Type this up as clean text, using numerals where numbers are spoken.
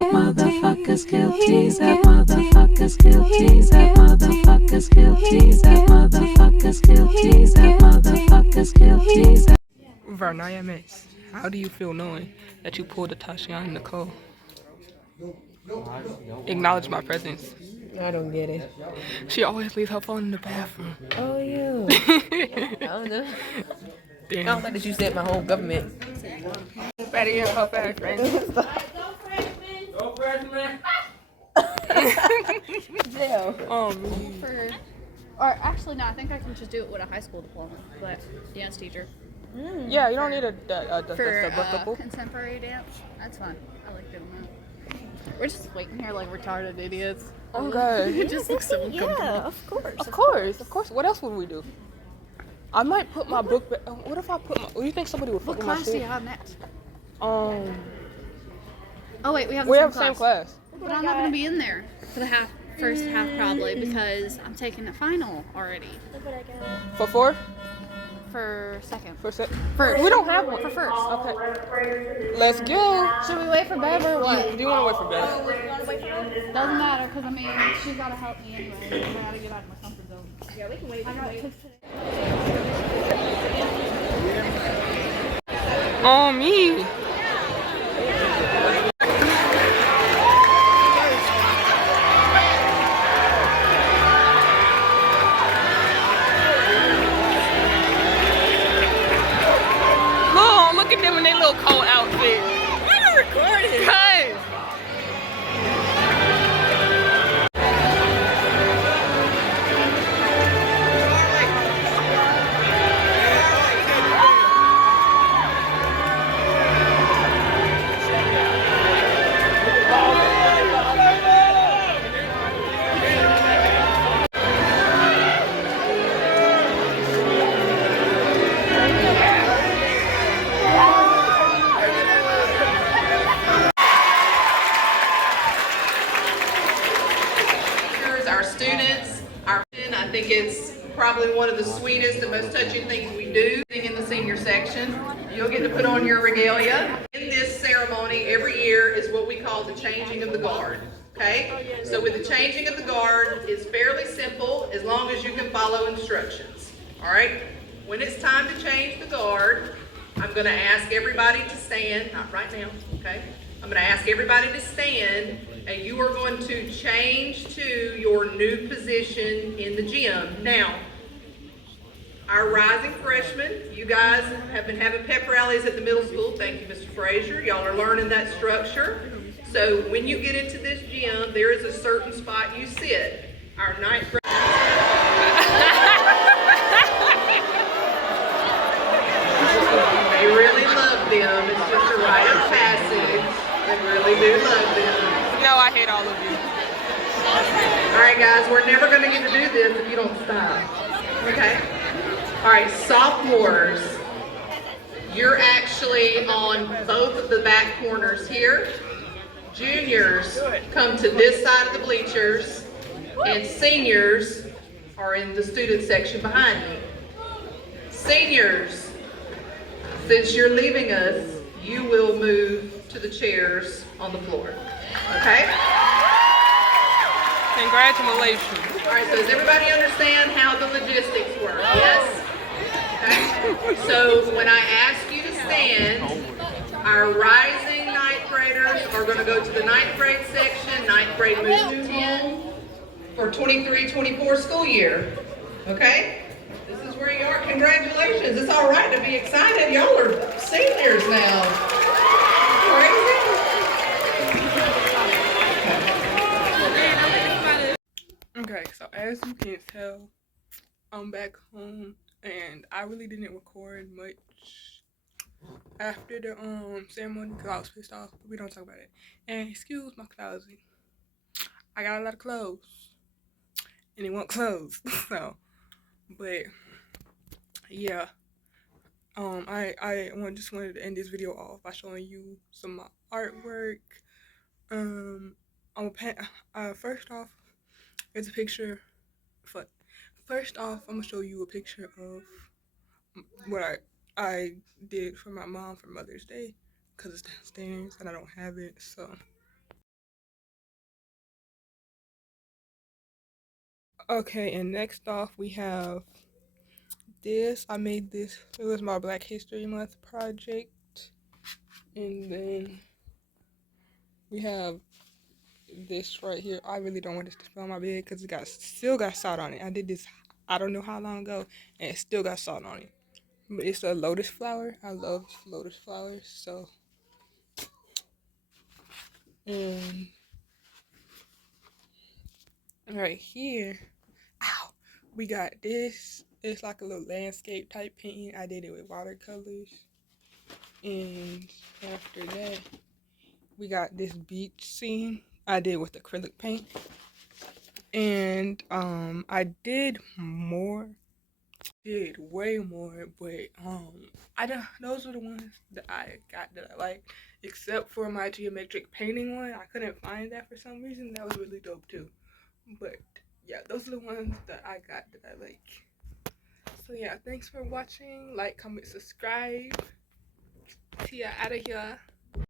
Motherfuckers guilty, that motherfuckers guilty, that motherfuckers guilty, that motherfuckers guilty, that motherfuckers guilty. Vernaya Mace, how do you feel knowing that you pulled a Tashiana Nicole? Acknowledge my presence. I don't get it. She always leaves her phone in the bathroom. Oh, yeah. I don't know. Damn. I don't think that you said my whole government. Betty and her bad friend. Go freshman. Or actually, no, I think I can just do it with a high school diploma, but dance teacher. Yeah, you don't need a For contemporary dance, that's fun. I like doing that. We're just waiting here like retarded idiots. Okay. It just looks so uncomfortable. Yeah, of course. Of course. What else would we do? I might put my book back. What if I put my... Do you think somebody would fuck What with my class do you shit? have next? Oh wait, we have the same class. But I'm not gonna be in there for the first half probably because I'm taking the final already. For fourth? For second. First. We don't have one for first. Okay. Let's go. Should we wait for Bev or what? Do you want to wait for Beth? Doesn't matter because I mean she's gotta help me anyway. I gotta get out of my comfort zone. Yeah, we can wait. Oh, me. Look at them in their little cold outfit. Why are you recording? Guys. Our students, I think it's probably one of the sweetest and most touching things we do in the senior section. You'll get to put on your regalia. In this ceremony every year is what we call the changing of the guard. Okay? So with the changing of the guard, it's fairly simple as long as you can follow instructions. All right? When it's time to change the guard, I'm going to ask everybody to stand, not right now, okay? I'm going to ask everybody to stand, and you are going to change to your new position in the gym. Now, our rising freshmen, you guys have been having pep rallies at the middle school. Thank you, Mr. Frazier. Y'all are learning that structure. So when you get into this gym, there is a certain spot you sit. Our ninth grade. They really love them. It's just a rite of passage. They really do love them. No, I hate all of you. All right, guys, we're never going to get to do this if you don't stop. Okay? All right, sophomores, you're actually on both of the back corners here. Juniors come to this side of the bleachers, and seniors are in the student section behind me. Seniors, since you're leaving us, you will move to the chairs on the floor. Okay? Congratulations. All right, so does everybody understand how the logistics work? Yes? Okay. So when I ask you to stand, our rising ninth graders are going to go to the ninth grade section. Ninth grade moves to 10 for 23-24 school year. Okay? This is where you are. Congratulations. It's all right to be excited. Y'all are seniors now. Crazy? Okay, so as you can tell, I'm back home and I really didn't record much after the ceremony because I was pissed off, but we don't talk about it. And excuse my closet. I got a lot of clothes and it won't close. So, but yeah. I just wanted to end this video off by showing you some of my artwork. First off, it's a picture. First off, I'm gonna show you a picture of what I did for my mom for Mother's Day. because it's downstairs and I don't have it. So okay, and next off we have this. I made this. It was my Black History Month project. And then we have this right here. I really don't want this to spill on my bed because it still got salt on it. I did this I don't know how long ago and it still got salt on it. But it's a lotus flower. I love lotus flowers. So and right here, ow, we got this. It's like a little landscape type painting. I did it with watercolors. And after that, we got this beach scene I did with acrylic paint. And I did way more, but I don't. Those are the ones that I got that I like, except for my geometric painting one. I couldn't find that for some reason. That was really dope too. But yeah, those are the ones that I got that I like. So yeah, thanks for watching. Like, comment, subscribe. See ya out of here.